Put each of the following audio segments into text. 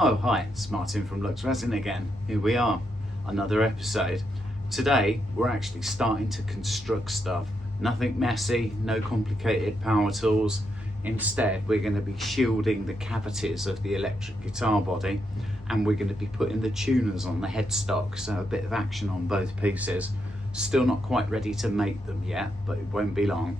Oh, hi, it's Martin from Lux Resin again. Here we are, another episode. Today, we're actually starting to construct stuff. Nothing messy, no complicated power tools. Instead, we're going to be shielding the cavities of the electric guitar body, and we're going to be putting the tuners on the headstock, so a bit of action on both pieces. Still not quite ready to make them yet, but it won't be long.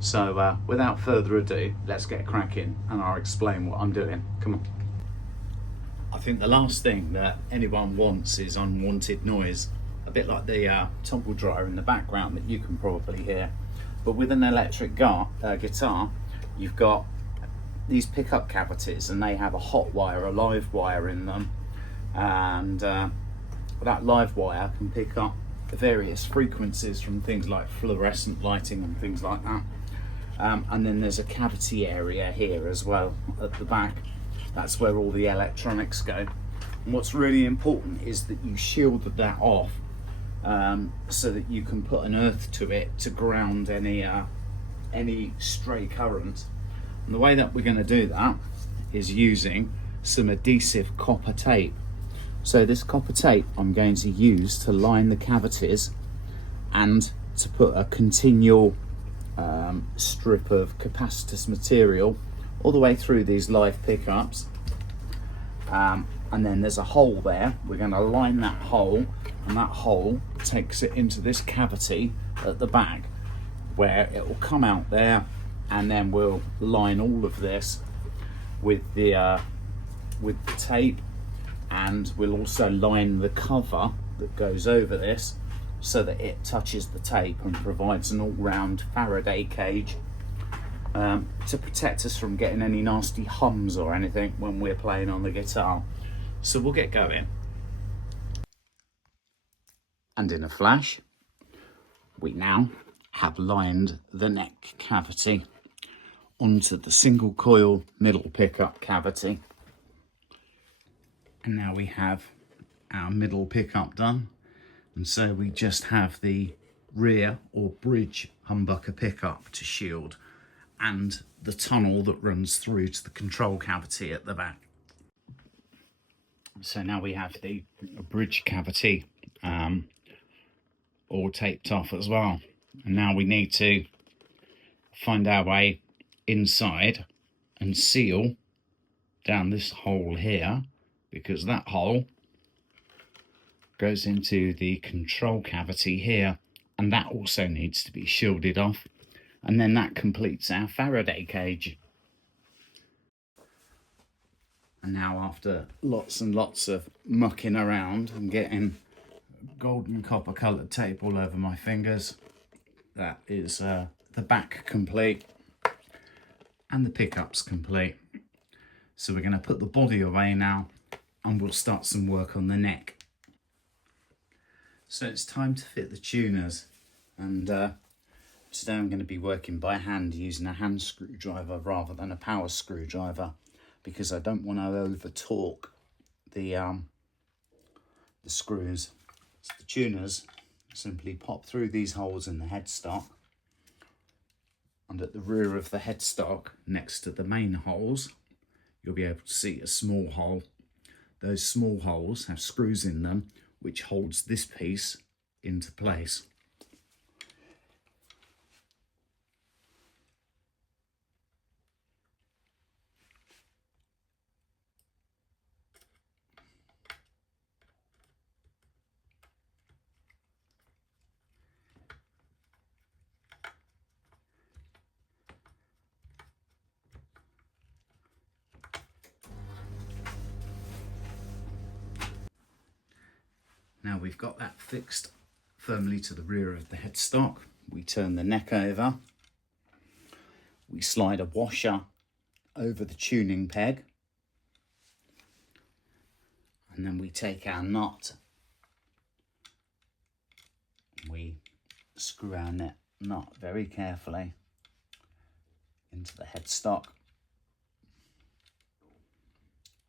So without further ado, let's get cracking and I'll explain what I'm doing. Come on. I think the last thing that anyone wants is unwanted noise, a bit like the tumble dryer in the background that you can probably hear. But with an electric guitar, you've got these pickup cavities and they have a hot wire, a live wire in them, and that live wire can pick up various frequencies from things like fluorescent lighting and things like that. And then there's a cavity area here as well at the back. That's where all the electronics go. And what's really important is that you shield that off so that you can put an earth to it to ground any stray current. And the way that we're going to do that is using some adhesive copper tape. So this copper tape I'm going to use to line the cavities and to put a continual strip of capacitous material all the way through these live pickups, and then there's a hole there. We're going to line that hole, and that hole takes it into this cavity at the back where it will come out there, and then we'll line all of this with the tape, and we'll also line the cover that goes over this so that it touches the tape and provides an all-round Faraday cage to protect us from getting any nasty hums or anything when we're playing on the guitar. So we'll get going. And in a flash, we now have lined the neck cavity onto the single coil middle pickup cavity. And now we have our middle pickup done. And so we just have the rear or bridge humbucker pickup to shield, and the tunnel that runs through to the control cavity at the back. So now we have the bridge cavity all taped off as well. And now we need to find our way inside and seal down this hole here, because that hole goes into the control cavity here, and that also needs to be shielded off, and then that completes our Faraday cage. And now, after lots and lots of mucking around and getting golden copper coloured tape all over my fingers, that is the back complete and the pickups complete. So we're going to put the body away now, and we'll start some work on the neck. So it's time to fit the tuners, and today I'm going to be working by hand using a hand screwdriver rather than a power screwdriver, because I don't want to over torque the screws. So the tuners simply pop through these holes in the headstock, and at the rear of the headstock next to the main holes you'll be able to see a small hole. Those small holes have screws in them which holds this piece into place. Now we've got that fixed firmly to the rear of the headstock, we turn the neck over, we slide a washer over the tuning peg, and then we take our nut, we screw our nut very carefully into the headstock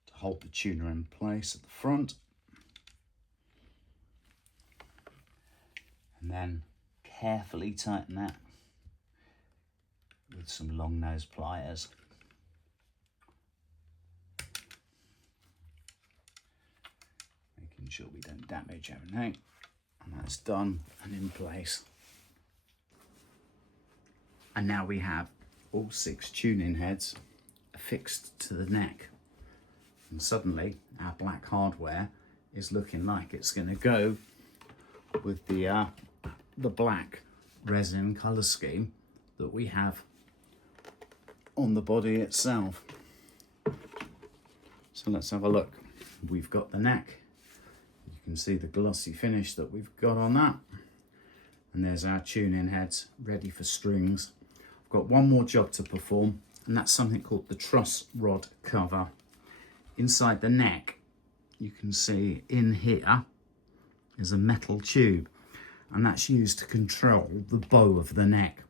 to hold the tuner in place at the front. And then carefully tighten that with some long nose pliers. sure we don't damage everything. And that's done and in place. And now we have all 6 tuning heads affixed to the neck. And suddenly our black hardware is looking like it's going to go with the black resin colour scheme that we have on the body itself. So let's have a look. We've got the neck. You can see the glossy finish that we've got on that. And there's our tuning heads ready for strings. I've got one more job to perform, and that's something called the truss rod cover. Inside the neck, you can see in here is a metal tube, and that's used to control the bow of the neck.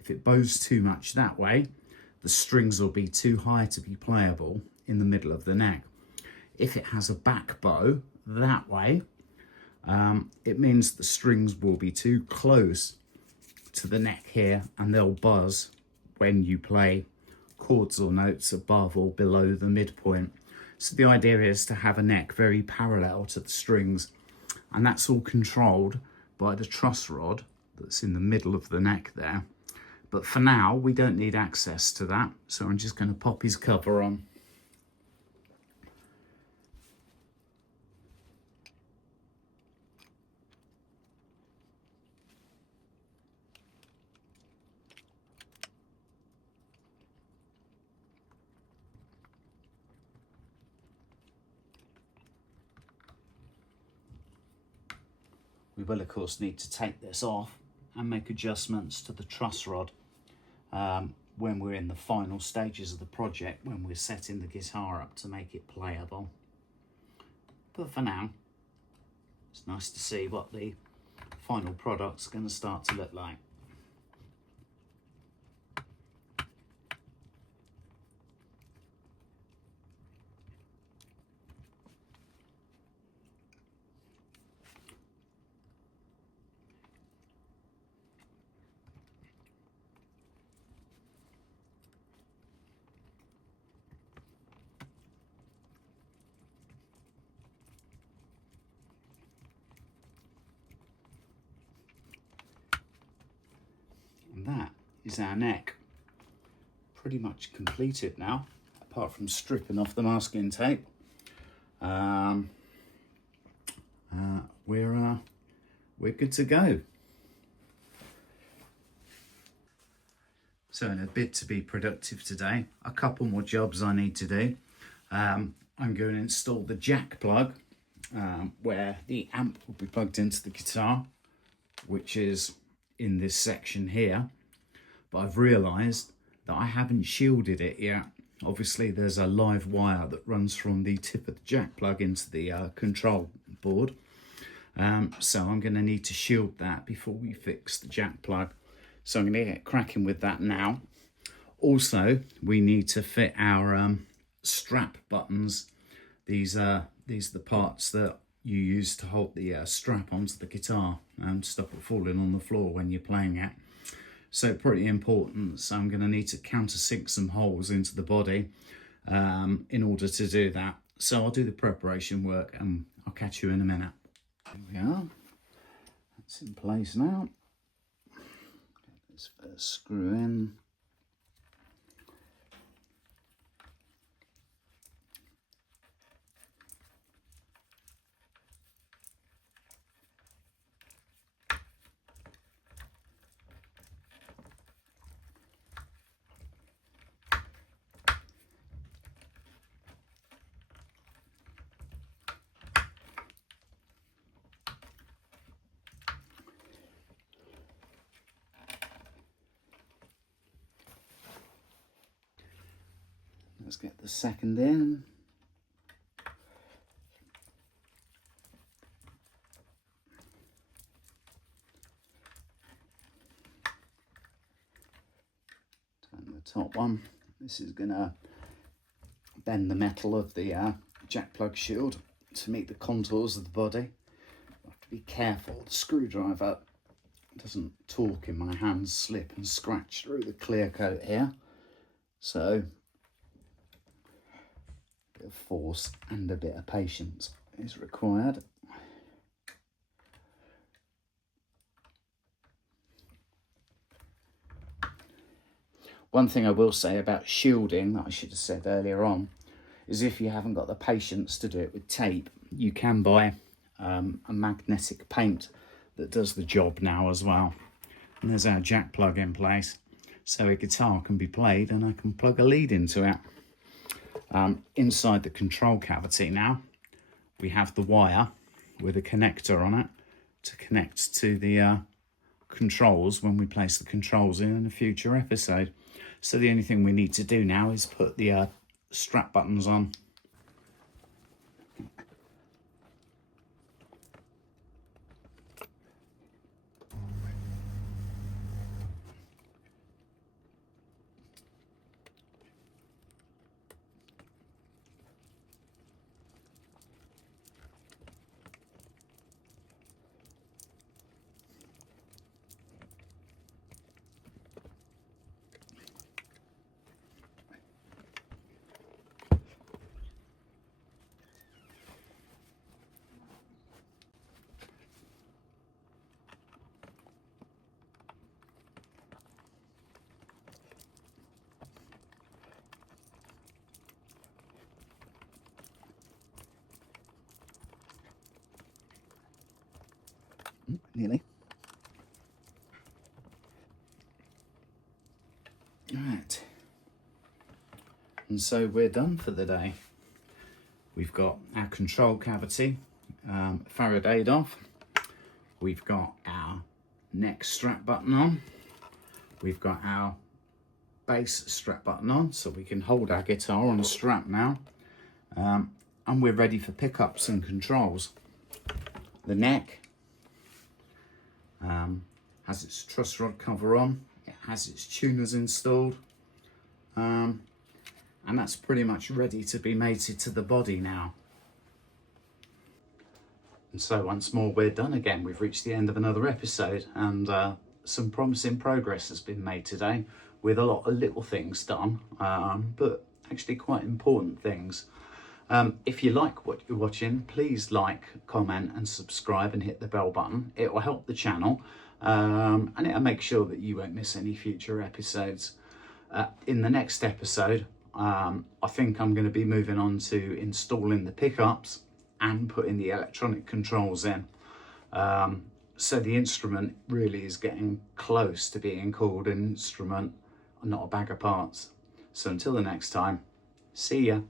If it bows too much that way, the strings will be too high to be playable in the middle of the neck. If it has a back bow that way, it means the strings will be too close to the neck here, and they'll buzz when you play chords or notes above or below the midpoint. So the idea is to have a neck very parallel to the strings, and that's all controlled by the truss rod that's in the middle of the neck there. But for now, we don't need access to that, so I'm just going to pop his cover on. We will of course need to take this off and make adjustments to the truss rod when we're in the final stages of the project, when we're setting the guitar up to make it playable. But for now, it's nice to see what the final product's going to start to look like. And that is our neck. Pretty much completed now, apart from stripping off the masking tape. We're good to go. So in a bid to be productive today, a couple more jobs I need to do. I'm going to install the jack plug where the amp will be plugged into the guitar, which is in this section here. But I've realised that I haven't shielded it yet. Obviously there's a live wire that runs from the tip of the jack plug into the control board. So I'm going to need to shield that before we fix the jack plug. So I'm going to get cracking with that now. Also, we need to fit our strap buttons. These are the parts that you use to hold the strap onto the guitar and stop it falling on the floor when you're playing it. So pretty important. So I'm going to need to countersink some holes into the body in order to do that. So I'll do the preparation work and I'll catch you in a minute. Here we are. That's in place now. Get this first screw in. Let's get the second in. Turn the top one. This is going to bend the metal of the jack plug shield to meet the contours of the body. I have to be careful the screwdriver doesn't torque in my hands, slip and scratch through the clear coat here. So, a bit of force and a bit of patience is required. One thing I will say about shielding that I should have said earlier on is if you haven't got the patience to do it with tape, you can buy a magnetic paint that does the job now as well. And there's our jack plug in place, so a guitar can be played and I can plug a lead into it. Inside the control cavity now, we have the wire with a connector on it to connect to the controls when we place the controls in a future episode. So the only thing we need to do now is put the strap buttons on. Nearly. Right, and so we're done for the day. We've got our control cavity Faradayed off. We've got our neck strap button on. We've got our bass strap button on, so we can hold our guitar on a strap now. And we're ready for pickups and controls. The neck has its truss rod cover on. It has its tuners installed. And that's pretty much ready to be mated to the body now. And so once more we're done again. We've reached the end of another episode, and some promising progress has been made today with a lot of little things done, but actually quite important things. If you like what you're watching, please like, comment and subscribe and hit the bell button. It will help the channel, and it'll make sure that you won't miss any future episodes. In the next episode, I think I'm going to be moving on to installing the pickups and putting the electronic controls in. So the instrument really is getting close to being called an instrument, not a bag of parts. So until the next time, see ya.